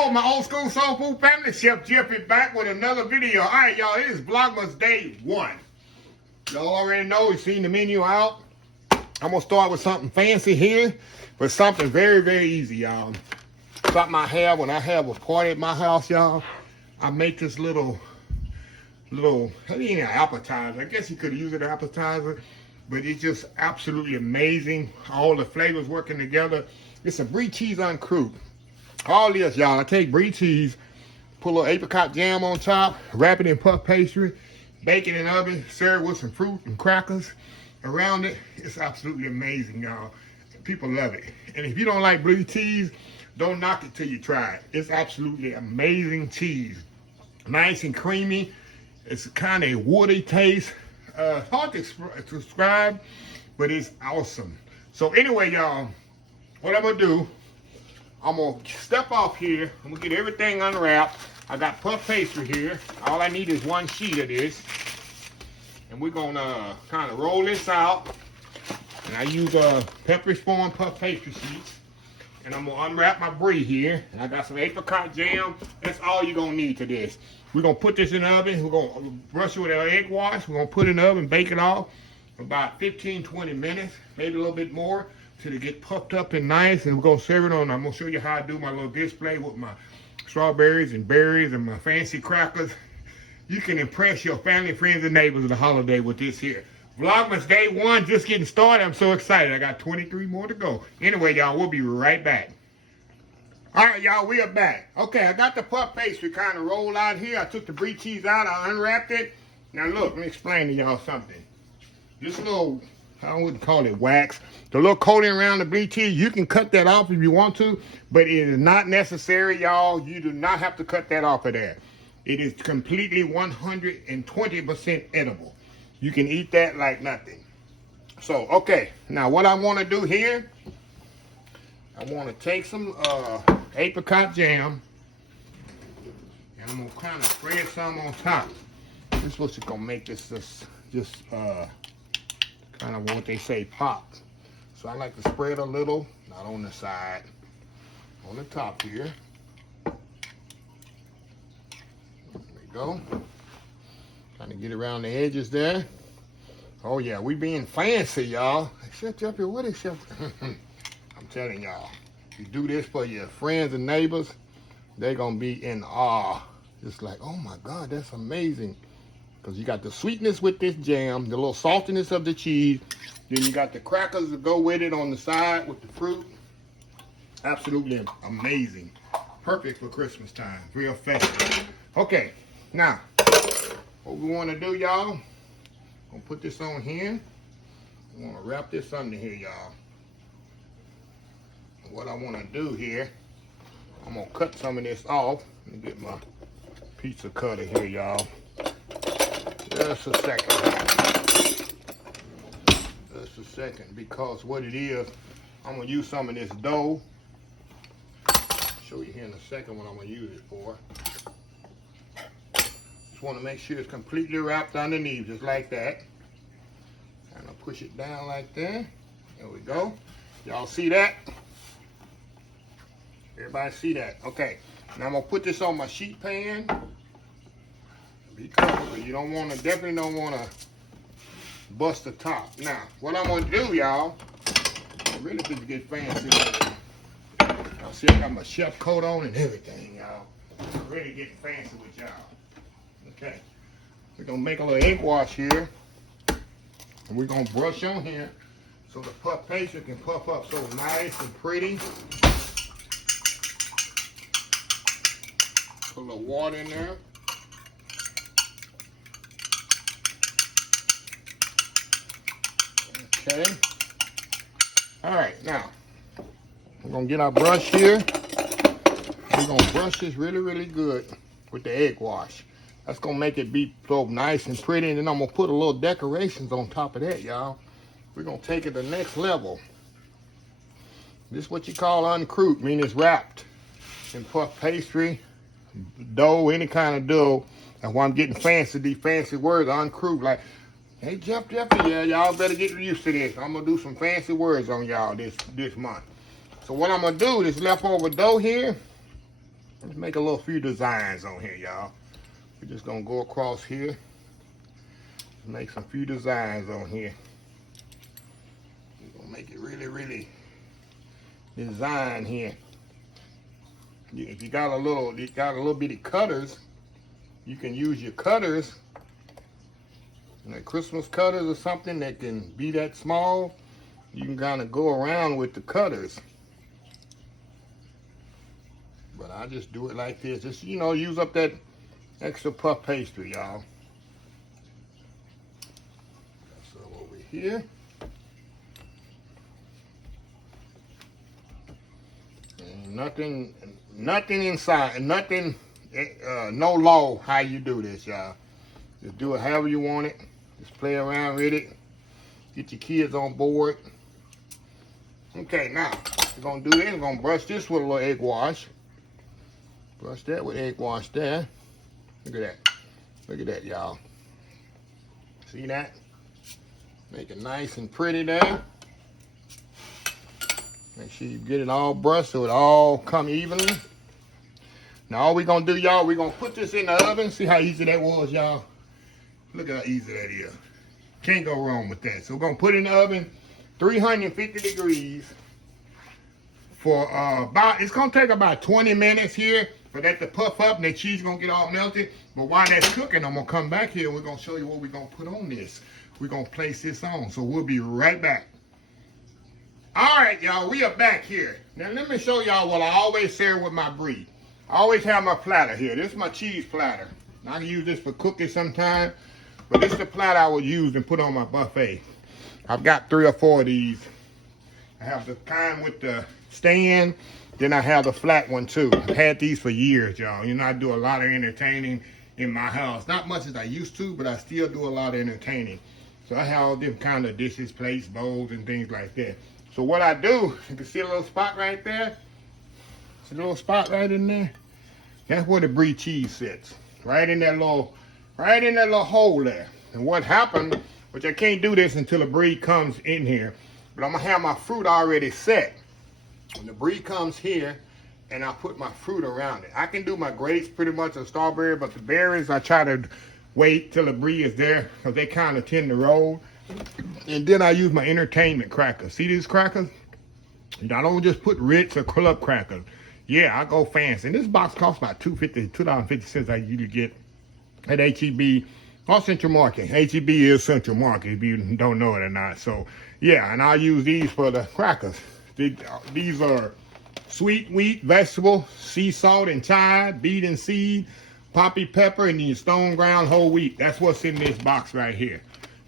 Yo, my old school soul food family, Chef Jeff is back with another video. All right, y'all, it is Vlogmas Day 1. Y'all already know, you've seen the menu out. I'm gonna start with something fancy here, but something very, very easy, y'all. Something I have when I have a party at my house, y'all. I make this little, it ain't an appetizer. I guess you could use it as an appetizer, but it's just absolutely amazing. All the flavors working together. It's a Brie cheese on croute. All this, y'all, I take Brie cheese, put a little apricot jam on top, wrap it in puff pastry, bake it in the oven, serve with some fruit and crackers around it. It's absolutely amazing, y'all. People love it. And if you don't like Brie cheese, don't knock it till you try it. It's absolutely amazing cheese. Nice and creamy. It's kind of woody taste. Hard to describe, but it's awesome. So anyway, y'all, what I'm going to do, I'm going to step off here. I'm going to get everything unwrapped. I got puff pastry here. All I need is one sheet of this. And we're going to kind of roll this out. And I use a peppery spoon puff pastry sheets. And I'm going to unwrap my Brie here. And I got some apricot jam. That's all you're going to need to this. We're going to put this in the oven. We're going to brush it with our egg wash. We're going to put it in the oven, bake it off for about 15-20 minutes, maybe a little bit more, till it get puffed up and nice. And we're going to serve it on. I'm going to show you how I do my little display with my strawberries and berries and my fancy crackers. You can impress your family, friends, and neighbors of the holiday with this here. Vlogmas Day 1, just getting started. I'm so excited. I got 23 more to go. Anyway, y'all, we'll be right back. All right, y'all, we are back. Okay, I got the puff pastry kind of rolled out here. I took the Brie cheese out. I unwrapped it. Now, look, let me explain to y'all something. This little, I wouldn't call it wax, the little coating around the Brie cheese, you can cut that off if you want to, but it is not necessary, y'all. You do not have to cut that off of there. It is completely 120% edible. You can eat that like nothing. So, okay, now what I want to do here, I want to take some apricot jam, and I'm going to kind of spread some on top. This is what's going to make this just kind of what they say, pop. So I like to spread a little, not on the side, on the top here. There we go. Trying to get around the edges there. Oh yeah, we being fancy, y'all. Chef Jeffrey, what is Chef? I'm telling y'all, you do this for your friends and neighbors, they're gonna be in awe. Just like, oh my God, that's amazing. Because you got the sweetness with this jam, the little saltiness of the cheese, then you got the crackers to go with it on the side with the fruit. Absolutely amazing. Perfect for Christmas time, real festive. Okay, now, what we want to do, y'all, I'm going to put this on here. I want to wrap this under here, y'all. What I want to do here, I'm going to cut some of this off. Let me get my pizza cutter here, y'all. Just a second. Just a second, because what it is, I'm going to use some of this dough. Show you here in a second what I'm going to use it for. Just want to make sure it's completely wrapped underneath, just like that. And I'll push it down like that. There we go. Y'all see that? Everybody see that? Okay. Now I'm going to put this on my sheet pan. Be careful, you don't want to, definitely don't want to bust the top. Now, what I'm going to do, y'all, I'm really going to get fancy. Y'all see I got my chef coat on and everything, y'all. I'm really getting fancy with y'all. Okay. We're going to make a little egg wash here. And we're going to brush on here so the puff pastry can puff up so nice and pretty. Put a little water in there. Okay. All right, now we're gonna get our brush here. We're gonna brush this really, really good with the egg wash. That's gonna make it be so nice and pretty. And then I'm gonna put a little decorations on top of that, y'all. We're gonna take it to the next level. This is what you call uncroute, meaning it's wrapped in puff pastry, dough, any kind of dough. That's why I'm getting fancy, these fancy words, uncroute, like, hey, Jeffrey, yeah, y'all better get used to this. I'm going to do some fancy words on y'all this month. So what I'm going to do, this leftover dough here, Let's make a little few designs on here, y'all. We're just gonna go across here. Make some few designs on here. We're gonna make it really, really design here. If you got a little bitty cutters, you can use your cutters, like Christmas cutters or something that can be that small. You can kind of go around with the cutters. But I just do it like this. Just, you know, use up that extra puff pastry, y'all. So over here. And nothing inside, nothing, no law how you do this, y'all. Just do it however you want it. Just play around with it. Get your kids on board. Okay, now, we're going to do this. We're going to brush this with a little egg wash. Brush that with egg wash there. Look at that. Look at that, y'all. See that? Make it nice and pretty there. Make sure you get it all brushed so it all come evenly. Now all we're gonna do, y'all, we're gonna put this in the oven. See how easy that was, y'all? Look how easy that is. Can't go wrong with that. So we're gonna put it in the oven, 350 degrees for it's gonna take about 20 minutes here for that to puff up and the cheese gonna get all melted. But while that's cooking, I'm gonna come back here and we're gonna show you what we're gonna put on this. We're gonna place this on. So we'll be right back. All right, y'all, we are back here. Now let me show y'all what I always serve with my Brie. I always have my platter here. This is my cheese platter. I can use this for cooking sometime, but this is the platter I would use and put on my buffet. I've got 3 or 4 of these. I have the kind with the stand, then I have the flat one too. I've had these for years, y'all. You know, I do a lot of entertaining in my house. Not much as I used to, but I still do a lot of entertaining. So I have all different kind of dishes, plates, bowls, and things like that. So what I do, you can see a little spot right there? See a little spot right in there? That's where the Brie cheese sits. Right in that little hole there. And what happened, which I can't do this until the Brie comes in here, but I'm gonna have my fruit already set. When the Brie comes here, and I put my fruit around it. I can do my grapes pretty much on strawberry, but the berries, I try to wait till the Brie is there, because they kind of tend to roll. And then I use my entertainment crackers. See these crackers? I don't just put Ritz or club crackers. Yeah, I go fancy. And this box costs about $2.50 I usually get at HEB or Central Market. HEB is Central Market if you don't know it or not. So, yeah, and I use these for the crackers. These are sweet wheat, vegetable, sea salt and chive, beet and seed, poppy pepper, and then stone ground whole wheat. That's what's in this box right here.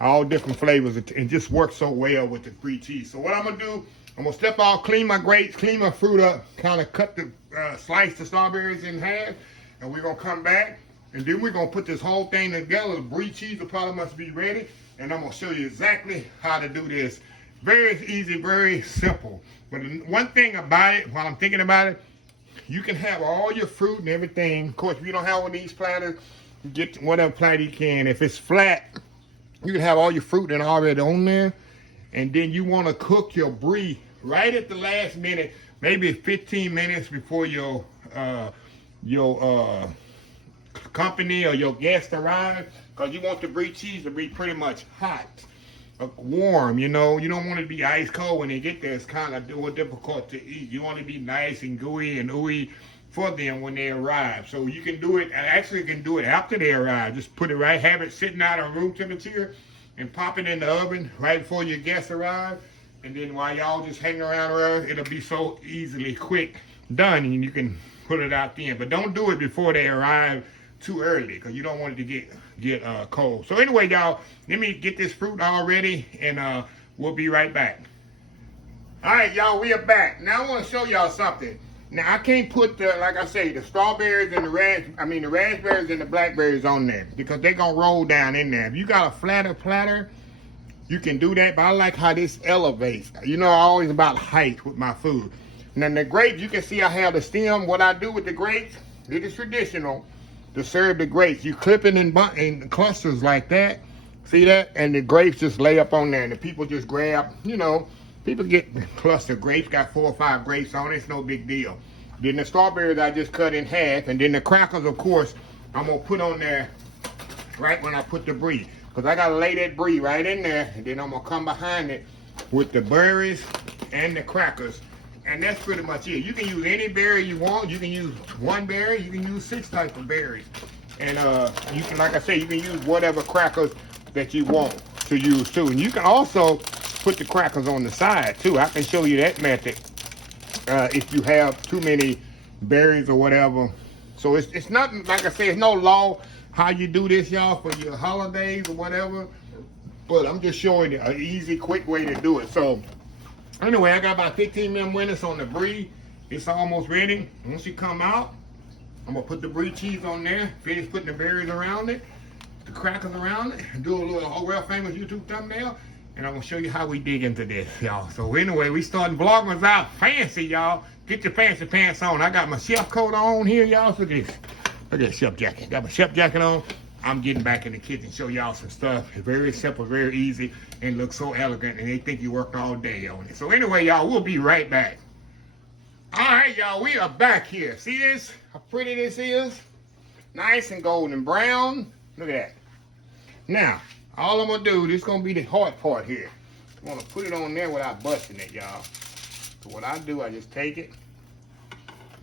All different flavors, and just works so well with the Brie cheese. So what I'm gonna do, I'm gonna step out, clean my grapes, clean my fruit up, kind of cut the, slice the strawberries in half, and we're gonna come back, and then we're gonna put this whole thing together. The Brie cheese will probably must be ready, and I'm gonna show you exactly how to do this. Very easy, very simple. But one thing about it, while I'm thinking about it, you can have all your fruit and everything. Of course, if you don't have one of these platters, get whatever platter you can. If it's flat, you can have all your fruit and already on there, and then you want to cook your Brie right at the last minute, maybe 15 minutes before your company or your guests arrive, because you want the Brie cheese to be pretty much hot, warm. You know, you don't want it to be ice cold when they get there. It's kind of difficult to eat. You want it to be nice and gooey and ooey for them when they arrive. So you can do it, actually can do it after they arrive. Just put it right, have it sitting out on room temperature and pop it in the oven right before your guests arrive. And then while y'all just hang around, it'll be so easily quick done, and you can put it out then. But don't do it before they arrive too early, because you don't want it to get cold. So anyway, y'all, let me get this fruit all ready, and we'll be right back. All right, y'all, we are back. Now I want to show y'all something. Now I can't put like I say, the strawberries and the raspberries and the blackberries on there, because they're gonna roll down in there. If you got a flatter platter, you can do that. But I like how this elevates. You know, I'm always about height with my food. Now the grapes, you can see I have the stem. What I do with the grapes, it is traditional to serve the grapes. You clip it in clusters like that. See that? And the grapes just lay up on there, and the people just grab, you know. People get cluster grapes, got 4 or 5 grapes on it. It's no big deal. Then the strawberries I just cut in half. And then the crackers, of course, I'm going to put on there right when I put the Brie. Because I got to lay that Brie right in there. And then I'm going to come behind it with the berries and the crackers. And that's pretty much it. You can use any berry you want. You can use one berry. You can use 6 types of berries. And you can, like I say, you can use whatever crackers that you want to use too. And you can also put the crackers on the side too. I can show you that method if you have too many berries or whatever. So it's not, like I say, it's no law how you do this, y'all, for your holidays or whatever. But I'm just showing you an easy, quick way to do it. So anyway, I got about 15 minutes on the Brie. It's almost ready. Once you come out, I'm gonna put the Brie cheese on there, finish putting the berries around it, the crackers around it, and do a little real famous YouTube thumbnail, and I'm gonna show you how we dig into this, y'all. So anyway, we starting Vlogmas out fancy, y'all. Get your fancy pants on. I got my chef coat on here, y'all. So look at this. Look at this chef jacket. Got my chef jacket on. I'm getting back in the kitchen, show y'all some stuff. It's very simple, very easy, and looks so elegant, and they think you worked all day on it. So anyway, y'all, we'll be right back. All right, y'all, we are back here. See this? How pretty this is? Nice and golden brown. Look at that. Now, all I'm going to do, this is going to be the hard part here. I'm going to put it on there without busting it, y'all. So what I do, I just take it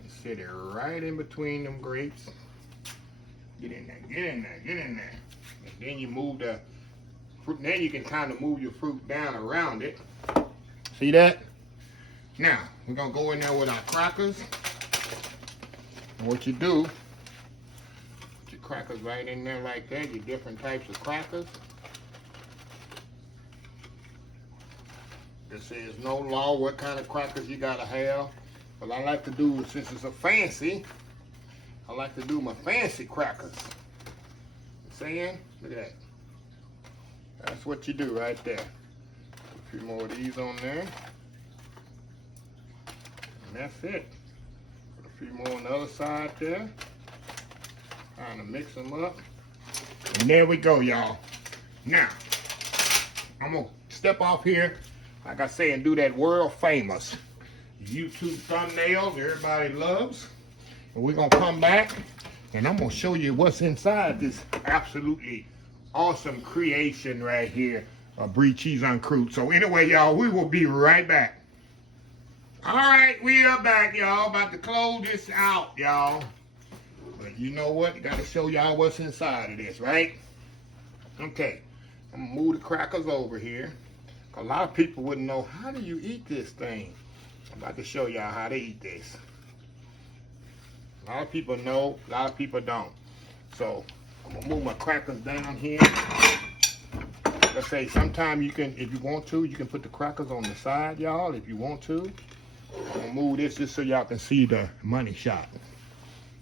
and sit it right in between them grapes. Get in there, get in there, get in there. And then you move the fruit. Then you can kind of move your fruit down around it. See that? Now, we're going to go in there with our crackers. And what you do, put your crackers right in there like that, your different types of crackers. There says no law what kind of crackers you got to have. But I like to do, since it's a fancy, I like to do my fancy crackers. Saying? Look at that. That's what you do right there. Put a few more of these on there. And that's it. Put a few more on the other side there. Kind of mix them up. And there we go, y'all. Now, I'm going to step off here, like I say, and do that world famous YouTube thumbnails everybody loves. And we're going to come back, and I'm going to show you what's inside this absolutely awesome creation right here, Brie cheese on croute. So anyway, y'all, we will be right back. All right, we are back, y'all. About to close this out, y'all. But you know what? Got to show y'all what's inside of this, right? Okay, I'm going to move the crackers over here. A lot of people wouldn't know, how do you eat this thing? I'm about to show y'all how to eat this. A lot of people know, a lot of people don't. So I'm gonna move my crackers down here. Let's say sometime you can, if you want to, you can put the crackers on the side, y'all, if you want to. I'm gonna move this just so y'all can see the money shot.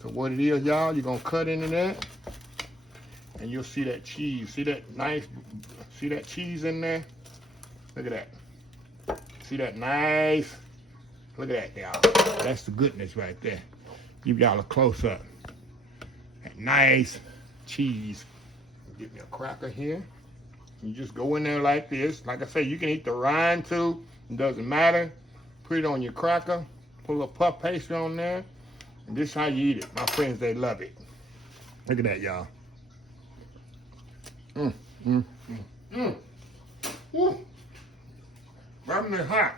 So what it is, y'all, you're gonna cut into that, and you'll see that cheese. See that nice, see that cheese in there? Look at that. See that nice? Look at that, y'all. That's the goodness right there. Give y'all a close up. That nice cheese. Give me a cracker here. You just go in there like this. Like I say, you can eat the rind too. It doesn't matter. Put it on your cracker. Put a little puff pastry on there. And this is how you eat it. My friends, they love it. Look at that, y'all. Definitely hot.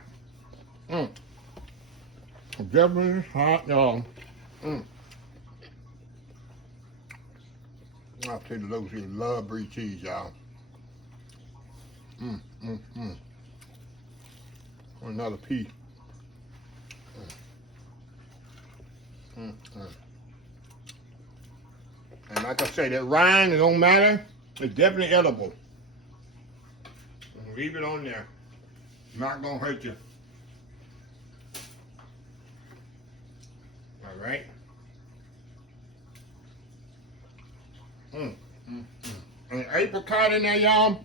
Definitely hot, y'all. I'll tell you those who love Brie cheese, y'all. Another piece. And like I say, that rind, it don't matter. It's definitely edible. Leave it on there. Not gonna hurt you. All right. And apricot in there, y'all.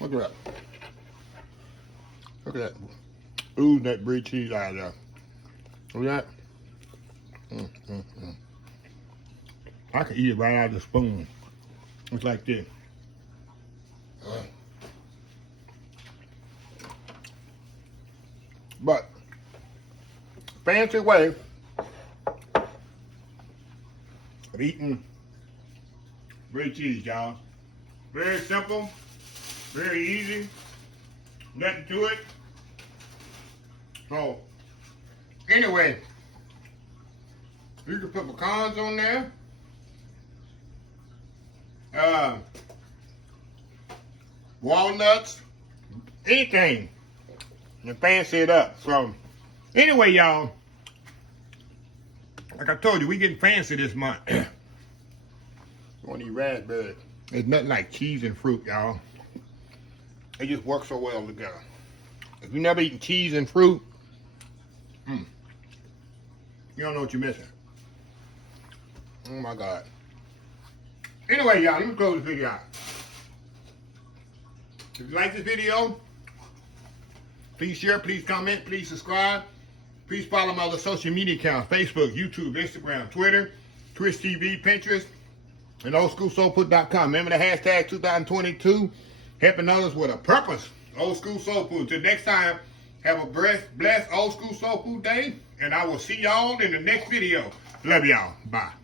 Look at that. Look at that. Ooh, that Brie cheese out of there. Look at that. I could eat it right out of the spoon. It's like this. But fancy way eating Brie cheese, y'all. Very simple, very easy, nothing to it. So, anyway, you can put pecans on there. Walnuts, anything, and fancy it up. So, anyway, y'all, like I told you, we getting fancy this month. On these raspberries, it's nothing like cheese and fruit, y'all. They just work so well together. If you never eaten cheese and fruit, you don't know what you're missing. Oh my God. Anyway, y'all, let me close this video out. If you like this video, please share, please comment, please subscribe. Please follow my other social media accounts: Facebook, YouTube, Instagram, Twitter, Twitch TV, Pinterest, and oldschoolsoulfood.com. Remember the hashtag 2022, helping others with a purpose. Old School Soul Food. Till next time, have a blessed Old School Soul Food day, and I will see y'all in the next video. Love y'all. Bye.